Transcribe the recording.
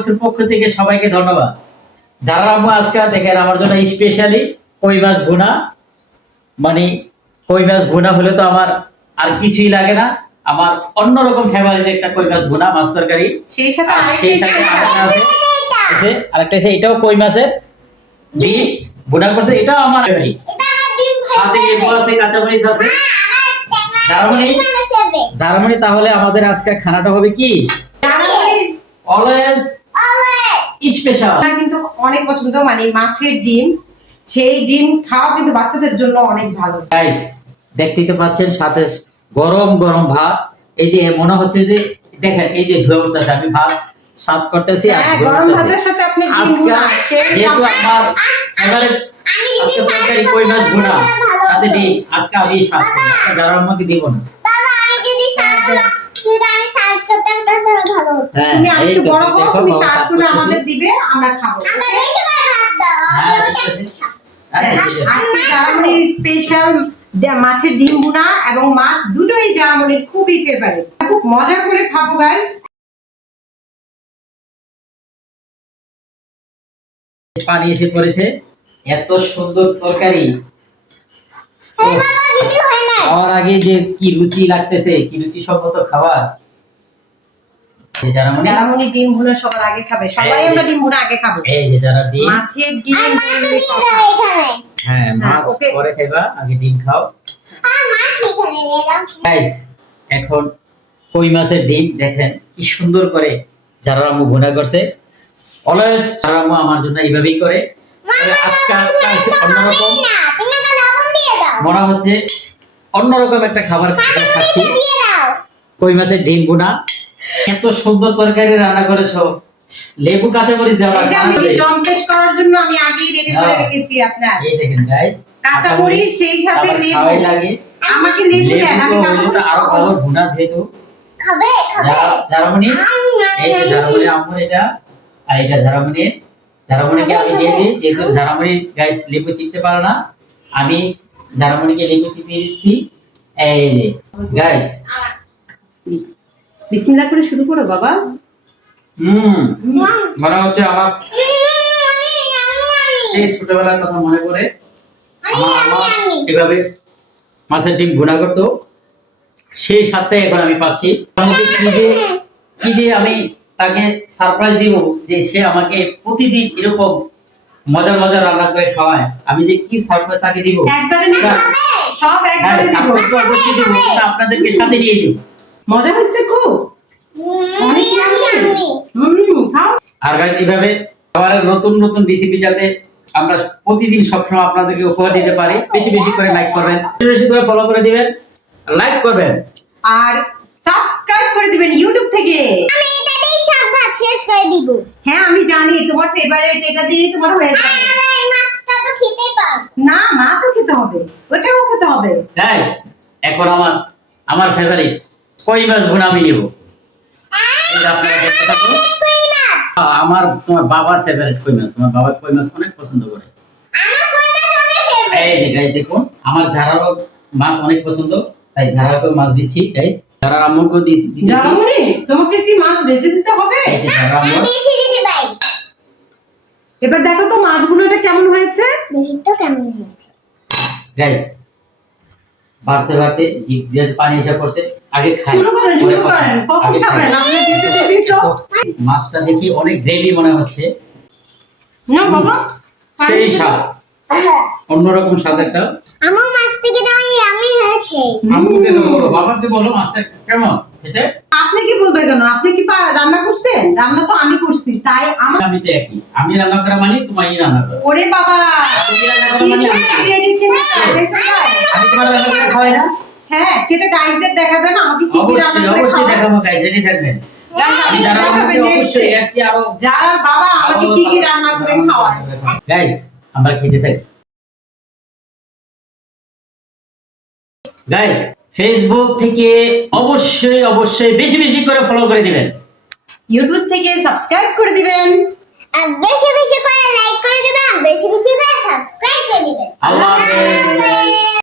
ব্লগসের পক্ষ থেকে সবাইকে ধন্যবাদ। যারা আম্মু আজকে দেখেন আমার জন্য স্পেশালি কই মাছ ভুনা, মানে কই মাছ ভুনা হলে তো আমার আর কিছুই লাগে না। আমার অন্যরকম ফেভারিট একটা কই মাছ ভুনা মাছ তরকারি, সেই সাথে আরেকটা আছে আরেকটা আছে এটাও কই মাছের ডিম ভুনা করছে, এটাও আমার ফেভারিট। সাথে লেবু আছে, কাঁচামরিচ আছে। দারুনি, তাহলে আমাদের আজকে খানাটা হবে কি অলওয়েজ স্পেশাল। কিন্তু অনেক পছন্দ, মানে মাছের ডিম। সেই ডিম খাওয়া কিন্তু বাচ্চাদের জন্য অনেক ভালো। গাইস দেখতেই তো পাচ্ছেন, সাথে গরম গরম ভাত। এই যে মনে হচ্ছে যে দেখেন এই যে ধোয়া উঠতেছে, আমি ভাত সার্ভ করতেছি আর গরম ভাতের সাথে আপনি ডিম ভুনা, যেহেতু আমার ফেভারিট আজকে তরকারি কই মাছ ভুনা সাথে ডিম, আজকে আমি সার্ভ করব, যারা আমাকে দিব না। বাবা আমি যদি সার্ভ করতাম তাহলে ভালো হতো। তুমি আরেকটু বড় হও, তুমি সার্ভ করে আমাদের দিবে, আমরা খাবো। আমরা বেশি করে ভাত দাও। আজকে জারামনির স্পেশাল মাছের ডিম ভুনা এবং মাছ দুটোই জারামনির খুবই ফেভারিট। খুব মজা করে খাবো গাইস। পানি এসে পড়েছে, এত সুন্দর তরকারি খাওয়ার আগে যে কি রুচি লাগতেছে, কি রুচি সম্মত খাবার। জারামনি ডিম ভুনা সবার আগে খাবে, সবাই আমরা ডিম ভুনা আগে খাবো। এই যে যারা ডিম মাছের ডিম হ্যাঁ মাছ পরে খাইবা, আগে ডিম খাও। গাইস এখন কই মাছের ডিম দেখেন কি সুন্দর করে যারা আম্মু ভুনা করছে। অলওয়েজ যারা আম্মু আমার জন্য এইভাবেই করে। আজকে আছে অন্যরকম, মনে হচ্ছে অন্যরকম একটা খাবার খাচ্ছি। কই মাছের ডিম ভুনা, এত সুন্দর তরকারি রান্না করেছো, লেবু কাঁচামরিচ দেওয়া। আমি জম্পেশ করার জন্য আমি আগেই রেডি করে রেখেছি আপনার। এই দেখেন গাইস, কাঁচামরিচ সেই সাথে লেবু লাগে। আমাকে লেবু দেন, আমি লেবুটা আরো ভালো ভুনা যেহেতু খাবে খাবে জারামনি। এই যে জারামনি আম্মু, এটা আর এটা জারামনিকে আমি দিয়ে দিই, যেহেতু জারামনি গাইস লেবু চিপতে পারে না, আমি জারামনিকে লেবু চিপিয়ে দিচ্ছি। এই যে গাইস বিসমিল্লাহ করে শুরু করো বাবা। মনে হচ্ছে আমার এই ছোটবেলার কথা মনে করে আমার এভাবে মাছের ডিম ভুনা করতো, সেই স্বাদটাই এখন আমি পাচ্ছি। কি যে আমি তাকে সারপ্রাইজ দিব যে সে আমাকে প্রতিদিন এরকম মজার মজার রান্না করে খাওয়ায়, আমি যে কি সারপ্রাইজ তাকে দিব। একবারে নিব, সব একবারে দিব, অবশ্যই দিব, আপনাদেরকে সাথে নিয়ে দিব। মজা হয়েছে খুব অনেক খাও। আর গাইস এইভাবে খাবারের নতুন নতুন রেসিপি যাতে আমরা প্রতিদিন সবসময় আপনাদেরকে উপহার দিতে পারি, বেশি বেশি করে লাইক করবেন, বেশি করে ফলো করে দিবেন, লাইক করবেন আর সাবস্ক্রাইব করে দিবেন ইউটিউব থেকে। আমি এটাতেই সব ভাত শেষ করে দিব। হ্যাঁ আমি জানি তোমার ফেভারিট, এটা দিয়ে তোমার হয়ে যাবে। এই মাছটা তো খেতেই পার না মা তো খেতে হবে, ওটাও খেতে হবে। গাইস এখন আমার ফেভারিট কই মাছ ভুনা আমি নেব। এই যে আপনারা দেখতে থাকুন, আমার তোমার বাবার ফেভারিট কই মাছ, তোমার বাবা কই মাছ অনেক পছন্দ করে। এই যে গাইস দেখুন, আমার ঝাড়ারও মাছ অনেক পছন্দ, তাই ঝাড়াকে মাছ দিচ্ছি গাইস। ঝাড়া আম্মুকে দিচ্ছি। জামামনি তোমাকে কি মাছ ভেজে দিতে হবে? এই যে ঝাড়া আম্মু, এবার দেখো তো মাছগুলো এটা কেমন হয়েছে। দেখি তো কেমন হয়েছে। গাইস বাড়তে বাড়তে জিভ দিয়ে পানি এসে পড়ছে, আগে খাই শুরু করেন কখন খাবেন আপনি? দিতে দিন তো। মাছটা দেখি অনেক গ্রেভি মনে হচ্ছে। না বাবা সেই স্বাদ, অন্যরকম স্বাদ একটা। আমার মাছ থেকে দাও, আমি হয়েছে। আম্মুকে তো বলো, বাবাকে বলো মাছটা কেমন খেতে। আপনি কি বলবেন কেন? আপনি কি রান্না করছেন? রান্না তো আমি করছি, তাই আমার আমি তো একই, আমি রান্না করা মানে তোমারই রান্না করা। ওরে বাবা তুমি রান্না করা মানে আমি তোমার রান্না করে খাওয়াই না। হ্যাঁ সেটা গাইজদের দেখাবেন আমাকে কি কি রান্না অবশ্যই করে অবশ্যই খাওয়াবেন। দেখাবো গাইস, রেডি থাকবেন। আমি যারা আমাকে অবশ্যই এর চেয়ে আরো যারা বাবা আমাকে কি কি রান্না করে খাওয়ায়। গাইস আমরা খেতে থাকি। গাইস ফেসবুক থেকে অবশ্যই অবশ্যই বেশি বেশি করে ফলো করে দিবেন, ইউটিউব থেকে সাবস্ক্রাইব করে দিবেন, আর বেশি বেশি করে লাইক করে দিবেন, বেশি বেশি করে সাবস্ক্রাইব করে দিবেন। আল্লাহ হাফেজ।